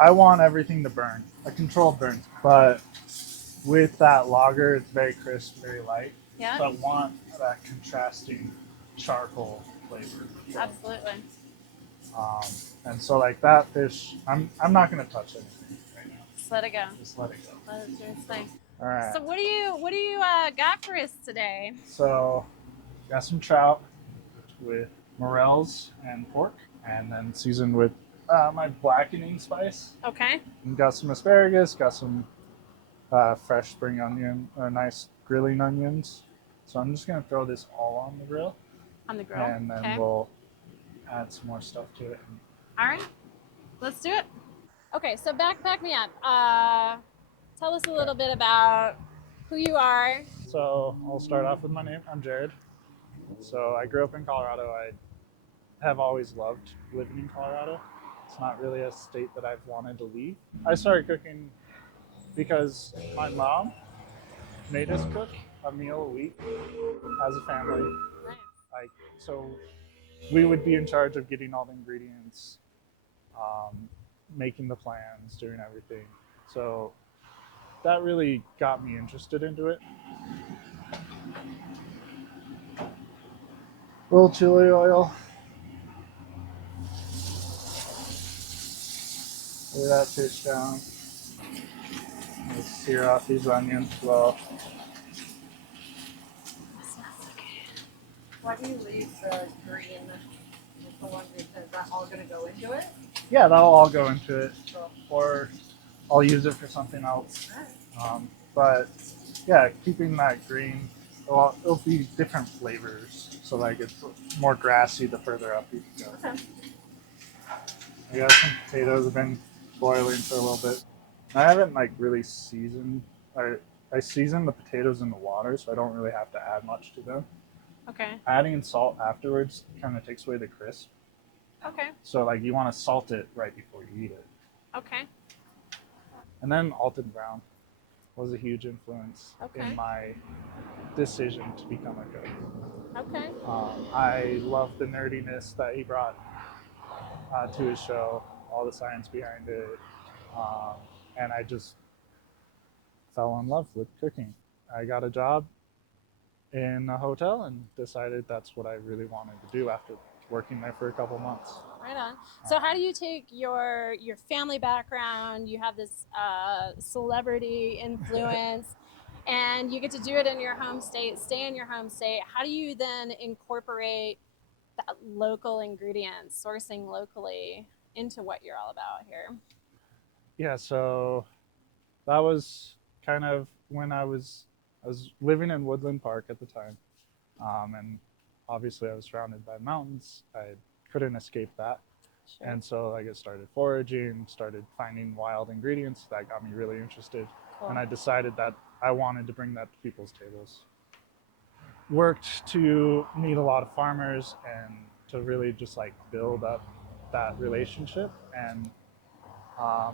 I want everything to burn, a controlled burn. But with that lager, it's very crisp, very light. Yeah. So I want that contrasting charcoal flavor. Absolutely. Um, and so like that fish, I'm not gonna touch anything right now. Just let it go. Just let it go. Let it do its thing. All right. So what do you got for us today? So got some trout with morels and pork, and then seasoned with my blackening spice. Okay. And got some asparagus, got some fresh spring onion, or nice grilling onions. So I'm just gonna throw this all on the grill, On the grill. and then Okay. we'll add some more stuff to it. All right. Let's do it. Okay, so back me up. Tell us a little bit about who you are. So I'll start off with my name. I'm Jared. So I grew up in Colorado. I have always loved living in Colorado. It's not really a state that I've wanted to leave. I started cooking because my mom made us cook a meal a week as a family. Nice. Like, so we would be in charge of getting all the ingredients, making the plans, doing everything. So that really got me interested into it. A little chili oil. Lay that fish down. Let's sear off these onions as well. Why do you leave the green with the one? Is that all going to go into it? Yeah, that'll all go into it, Cool. or I'll use it for something else. Alright. But yeah, keeping that green, well, it'll be different flavors. So like it's more grassy the further up you go. Okay. I got some potatoes have been boiling for a little bit. I haven't like really seasoned. I season the potatoes in the water, so I don't really have to add much to them. Okay. Adding salt afterwards kind of takes away the crisp. Okay. So like you want to salt it right before you eat it. Okay. And then Alton Brown was a huge influence Okay. in my decision to become a cook. Okay. I love the nerdiness that he brought to his show, all the science behind it, and I just fell in love with cooking. I got a job in a hotel and decided that's what I really wanted to do after working there for a couple months. Right on. So how do you take your family background? You have this celebrity influence, and you get to do it in your home state, stay in your home state. How do you then incorporate that local ingredients, sourcing locally, into what you're all about here? Yeah, so that was kind of when I was living in Woodland Park at the time, and obviously I was surrounded by mountains. I couldn't escape that. Sure. And so I started foraging, started finding wild ingredients that got me really interested. Cool. And I decided that I wanted to bring that to people's tables. Worked to meet a lot of farmers and to really just like build up that relationship and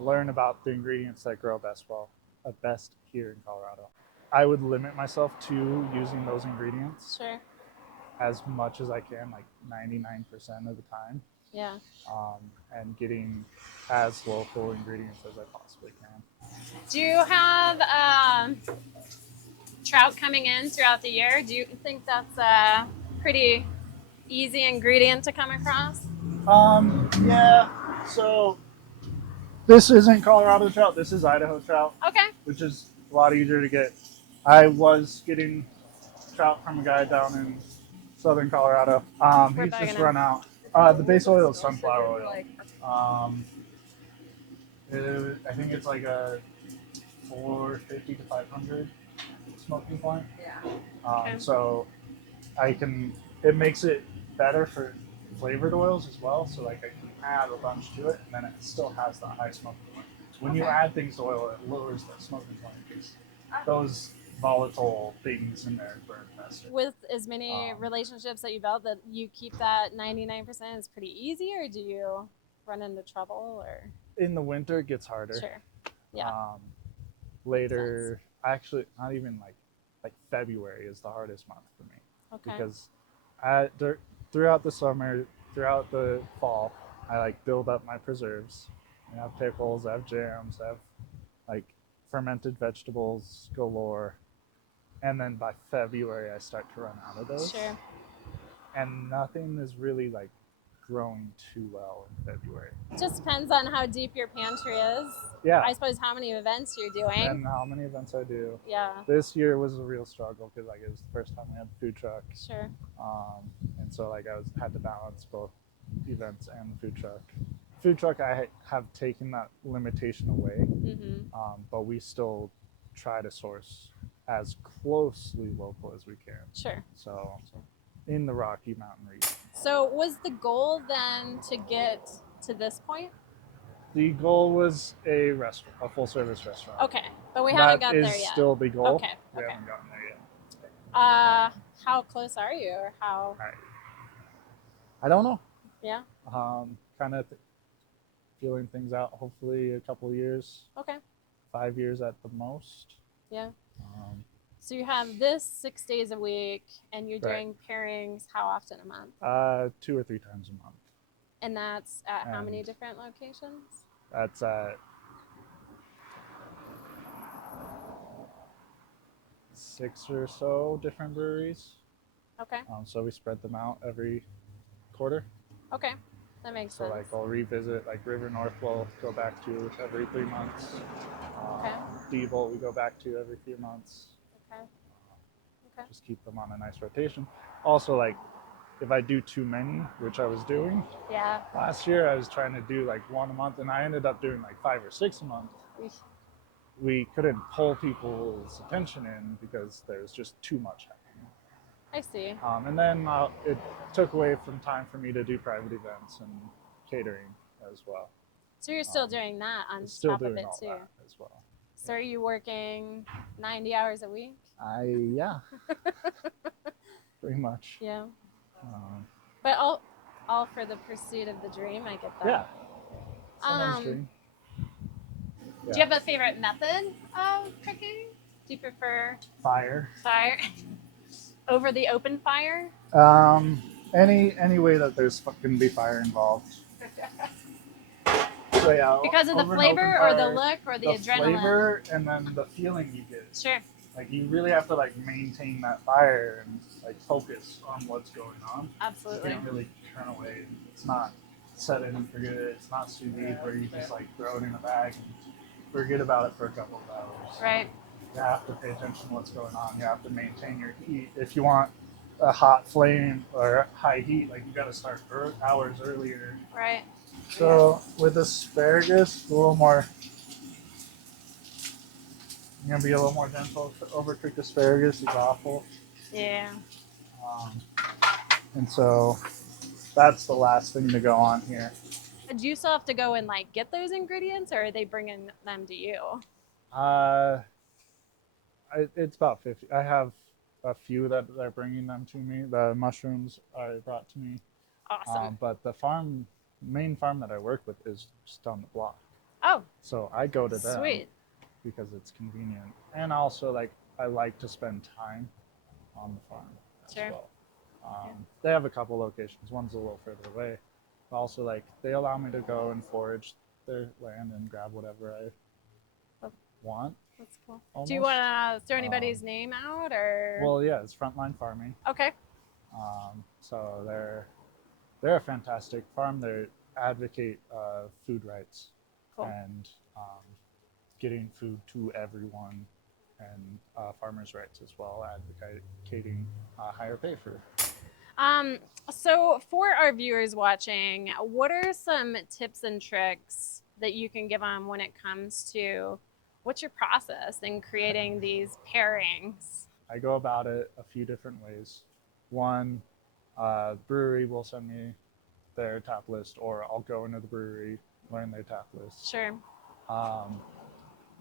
learn about the ingredients that grow best here in Colorado. I would limit myself to using those ingredients Sure. as much as I can, like 99% of the time. Yeah. And getting as local ingredients as I possibly can. Do you have trout coming in throughout the year? Do you think that's a pretty easy ingredient to come across? Yeah. So this isn't Colorado trout. This is Idaho trout, Okay. which is a lot easier to get. I was getting trout from a guy down in southern Colorado. He's just run out. The base oil is sunflower oil. I think it's like a 450 to 500 smoking point. Yeah. Okay. So it makes it better for flavored oils as well. So like I can add a bunch to it, and then it still has the high smoking point. So when you add things to oil, it lowers the smoking point because those volatile things in there burn faster. With as many relationships that you build, that you keep that 99% is pretty easy, or do you run into trouble? Or in the winter, it gets harder. Sure. Yeah. Later, actually, not even like February is the hardest month for me. Okay. Because throughout the summer, throughout the fall, I like build up my preserves, I have pickles, I have jams, I have like fermented vegetables galore. And then by February, I start to run out of those. Sure. And nothing is really like growing too well in February. It just depends on how deep your pantry is. Yeah. I suppose how many events you're doing. And how many events I do. Yeah. This year was a real struggle because like it was the first time we had the food truck. Sure. And so like had to balance both events and the food truck. Food truck, I have taken that limitation away, but we still try to source as closely local as we can. Sure. So in the Rocky Mountain region. So was the goal then to get to this point? The goal was a restaurant, a full service restaurant. Okay, but we haven't got there That is yet. still the goal. Okay. We Okay. haven't gotten there yet. How close are you, or how? I don't know. Yeah. Kind of feeling things out. Hopefully a couple years. Okay. 5 years at the most. Yeah. So you have this 6 days a week, and you're Right. doing pairings how often a month? 2 or 3 times a month. And that's at how many And- different locations? That's at 6 or so different breweries. Okay. So we spread them out every quarter. Okay. That makes So sense. like I'll revisit like River North we'll go back to every 3 months. Okay. Devolt we go back to every few months. Okay. Okay. Just keep them on a nice rotation. Also like if I do too many, which I was doing Yeah. last year, I was trying to do like 1 a month and I ended up doing like 5 or 6 a month. Eesh. We couldn't pull people's attention in because there's just too much happening. I see. And then it took away from time for me to do private events and catering as well. So you're still doing that on Still top of doing it all too. that as well. So are you working 90 hours a week? Yeah, pretty much. Yeah. Um, But all for the pursuit of the dream. I get that. yeah. Someone's Um, dream. Do you have a favorite method of cooking? Do you prefer Fire. fire over the open fire? Any way that there's can be fire involved. So yeah. Because of the over an flavor open or the fire, look or the the adrenaline? flavor and then the feeling you get. Sure. Like you really have to like maintain that fire and like focus on what's going on. You Absolutely. can't really turn away. It's not set it and forget it. It's not sous vide where you just like throw it in a bag and forget about it for a couple of hours. Right. You have to pay attention to what's going on. You have to maintain your heat. If you want a hot flame or high heat, like you got to start hours earlier. Right. So with asparagus, a little more. You're gonna be a little more gentle. Overcooked asparagus is awful. Yeah. And so that's the last thing to go on here. Do you still have to go and like get those ingredients, or are they bringing them to you? It's about 50. I have a few that are bringing them to me. The mushrooms are brought to me. Awesome. But the main farm that I work with is just down the block. Oh, So I go to them sweet. because it's convenient. And also like I like to spend time on the farm as Sure. well. They have a couple locations. One's a little further away. But also like they allow me to go and forage their land and grab whatever I want. That's cool. Almost. Do you want to throw anybody's name out, or? Well, yeah, it's Frontline Farming. Okay. So they're a fantastic farm. They advocate food rights Cool. and getting food to everyone, and farmers' rights as well, advocating higher pay for. So for our viewers watching, what are some tips and tricks that you can give them when it comes to what's your process in creating these pairings? I go about it a few different ways. One, brewery will send me their tap list, or I'll go into the brewery, learn their tap list. Sure.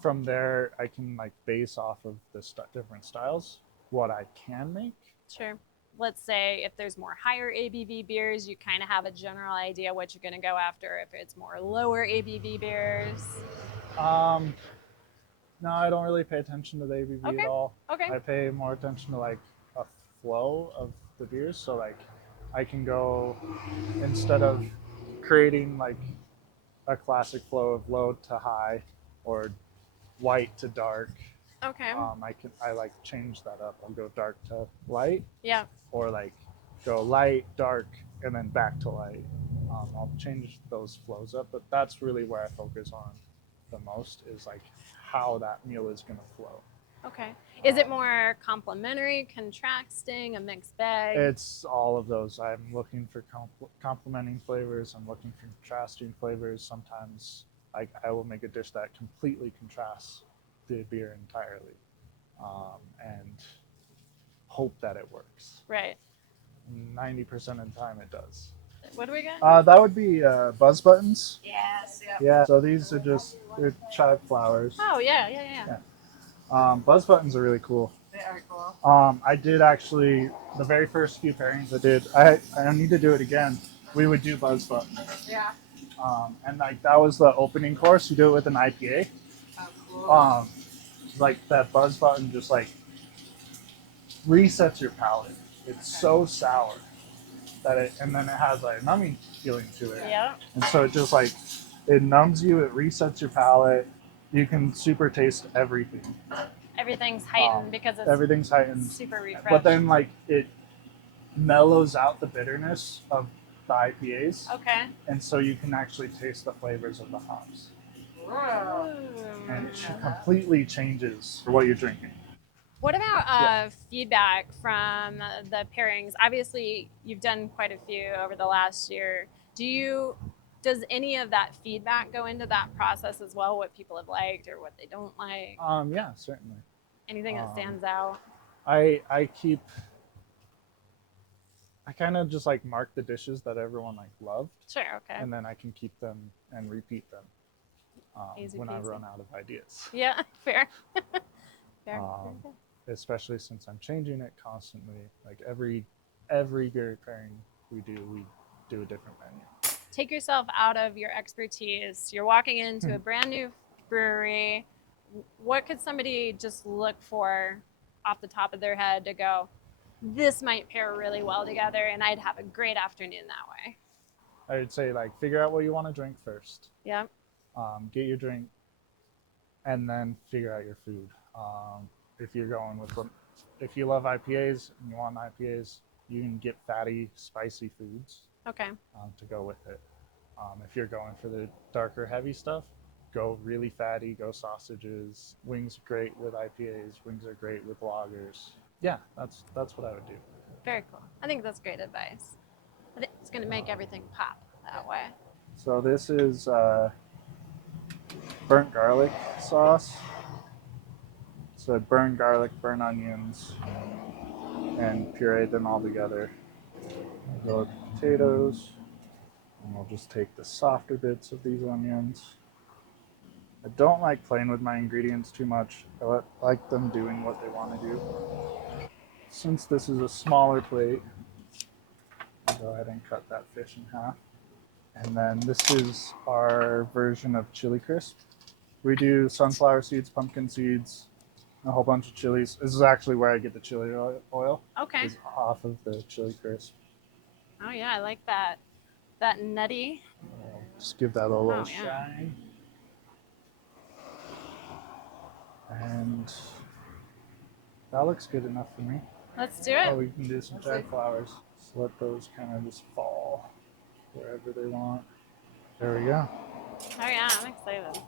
From there, I can like base off of the different styles what I can make. Sure. Let's say if there's more higher ABV beers, you kind of have a general idea what you're going to go after. If it's more lower ABV beers. No, I don't really pay attention to the ABV Okay. at all. Okay. I pay more attention to like a flow of the beers. So like I can go, instead of creating like a classic flow of low to high or white to dark. Okay. I like change that up. I'll go dark to light, Yeah. or like go light, dark, and then back to light. I'll change those flows up, but that's really where I focus on the most, is like how that meal is going to flow. Okay. Is it more complementary, contrasting, a mixed bag? It's all of those. I'm looking for complementing flavors. I'm looking for contrasting flavors. Sometimes I will make a dish that completely contrasts the beer entirely, and hope that it works. Right. 90% of the time it does. What do we get? That would be buzz buttons. Yes. Yep. Yeah. So these are they're chive flowers. Oh, yeah. Buzz buttons are really cool. They are cool. I did actually, the very first few pairings I did, I don't need to do it again. We would do buzz buttons. Yeah. And like that was the opening course. You do it with an IPA. Oh, cool. Like that buzz button just like resets your palate. It's so sour that and then it has like a numbing feeling to it. Yeah. And so it just like, it numbs you, it resets your palate. You can super taste everything. Everything's heightened because it's Everything's heightened. super refreshed. But then like it mellows out the bitterness of the IPAs. Okay. And so you can actually taste the flavors of the hops. Wow. And it completely changes for what you're drinking. What about feedback from the pairings? Obviously, you've done quite a few over the last year. Does any of that feedback go into that process as well? What people have liked or what they don't like? Yeah, certainly. Anything that stands out? I kind of just like mark the dishes that everyone like loved, Sure. Okay. and then I can keep them and repeat them Easy when I peasy. run out of ideas. Yeah. Fair. Fair. Especially since I'm changing it constantly. Like every beer pairing we do a different menu. Take yourself out of your expertise. You're walking into a brand new brewery. What could somebody just look for off the top of their head to go, this might pair really well together and I'd have a great afternoon that way? I would say like figure out what you want to drink first. Yeah. Get your drink, and then figure out your food. If you're going with if you love IPAs and you want IPAs, you can get fatty, spicy foods. Okay. To go with it. If you're going for the darker, heavy stuff, go really fatty, go sausages. Wings are great with IPAs. Wings are great with lagers. Yeah, that's what I would do. Very cool. I think that's great advice. I think it's going to make everything pop that way. So this is burnt garlic sauce. So burn garlic, burn onions, and pureed them all together. Go with potatoes, and we'll just take the softer bits of these onions. I don't like playing with my ingredients too much. I like them doing what they want to do. Since this is a smaller plate, I'll go ahead and cut that fish in half. And then this is our version of chili crisp. We do sunflower seeds, pumpkin seeds, a whole bunch of chilies. This is actually where I get the chili oil. Okay. Is off of the chili crisp. Oh yeah, I like that. That nutty. Just give that a little yeah. shine. And that looks good enough for me. Let's do it. Oh, we can do some chive flowers. Just let those kind of just fall wherever they want. There we go. Oh yeah, I'm excited.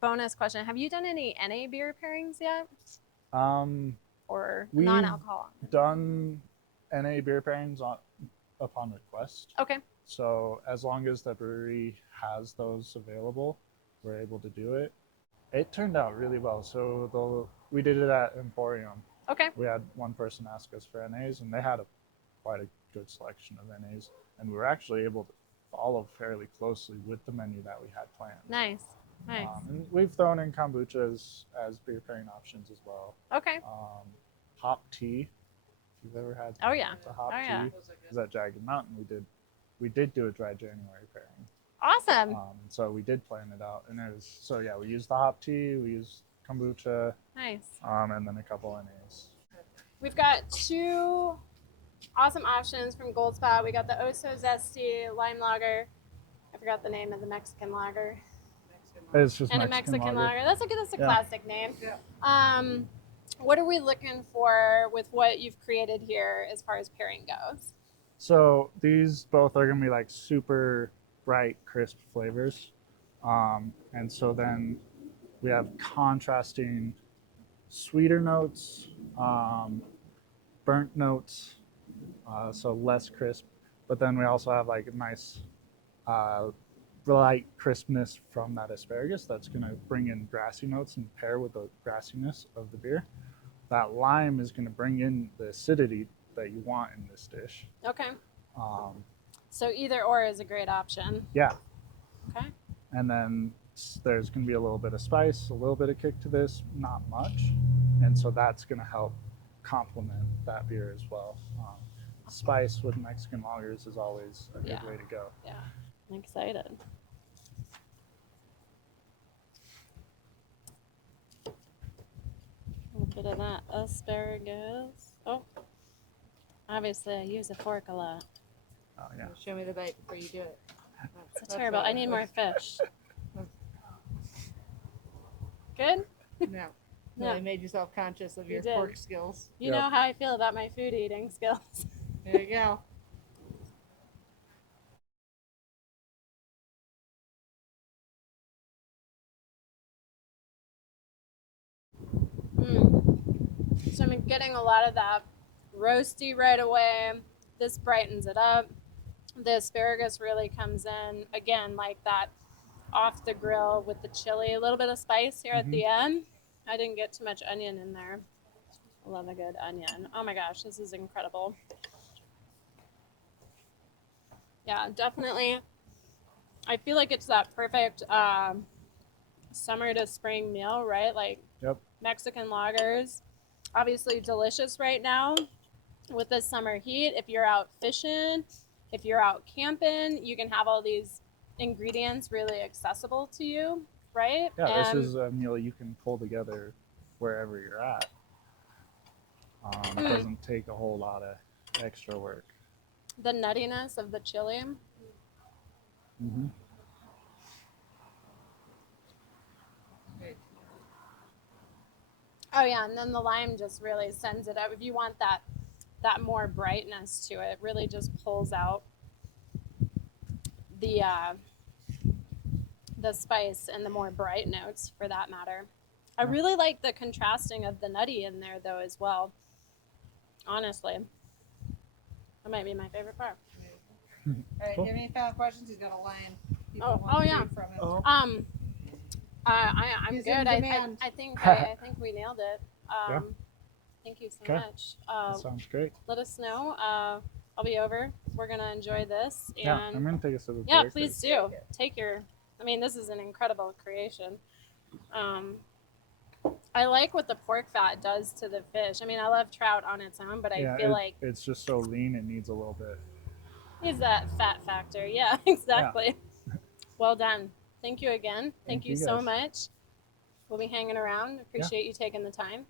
Bonus question: have you done any NA beer pairings yet, or We've non-alcoholic? done NA beer pairings upon request. Okay. So as long as the brewery has those available, we're able to do it. It turned out really well. So we did it at Emporium. Okay. We had one person ask us for NAs, and they had quite a good selection of NAs, and we were actually able to follow fairly closely with the menu that we had planned. Nice. Nice. And we've thrown in kombuchas as beer pairing options as well. Okay. Hop tea, if you've ever had Oh yeah. the hop Oh, yeah. tea, because at Jagged Mountain we did do a dry January pairing. Awesome. So we did plan it out, and we used the hop tea, we used kombucha, Nice. and then a couple NAs. We've got 2 awesome options from Goldspot. We got the Oh So Zesty Lime Lager. I forgot the name of the Mexican lager. It's just And Mexican a Mexican lager. That's a Yeah. classic name. Yeah. What are we looking for with what you've created here as far as pairing goes? So these both are gonna be like super bright, crisp flavors, and so then we have contrasting sweeter notes, burnt notes, so less crisp. But then we also have like a nice light crispness from that asparagus that's going to bring in grassy notes and pair with the grassiness of the beer. That lime is going to bring in the acidity that you want in this dish. Okay. Um, So either or is a great option. yeah. Okay. And then there's going to be a little bit of spice, a little bit of kick to this, not much. And so that's going to help complement that beer as well. Spice with Mexican lagers is always a good way to go. Yeah. I'm excited. A bit of that asparagus. Oh, obviously I use a fork a lot. Oh, yeah. Show me the bite before you do it. It's terrible. I need more fish. Good? No. No. Really made you self-conscious of You your did. pork skills. You know how I feel about my food eating skills. There you go. So I'm getting a lot of that roasty right away. This brightens it up. The asparagus really comes in, again, like that off the grill with the chili. A little bit of spice here at the end. I didn't get too much onion in there. I love a good onion. Oh my gosh, this is incredible. Yeah, definitely. I feel like it's that perfect summer to spring meal, right? Like Mexican lagers, obviously delicious right now with the summer heat. If you're out fishing, if you're out camping, you can have all these ingredients really accessible to you, right? Yeah, this is a meal you can pull together wherever you're at. It doesn't take a whole lot of extra work. The nuttiness of the chili. Mm-hmm. Oh yeah, and then the lime just really sends it up. If you want that more brightness to it, really just pulls out the spice and the more bright notes for that matter. I really like the contrasting of the nutty in there though as well. Honestly, that might be my favorite part. All right, do you have any final questions? He's got a line. Oh yeah. From him. I'm He's good. in I demand. think we nailed it. Yeah. Thank you so Okay. much. That sounds great. Let us know. I'll be over. We're gonna enjoy this. And Yeah, I'm gonna take a sip of yeah, beer, please do. Take your. I mean, this is an incredible creation. I like what the pork fat does to the fish. I mean, I love trout on its own, but I feel like it's just so lean. It needs a little bit. needs that fat factor. Yeah, exactly. Yeah. Well done. Thank you again. Thank you so guys. much. We'll be hanging around. Appreciate you taking the time.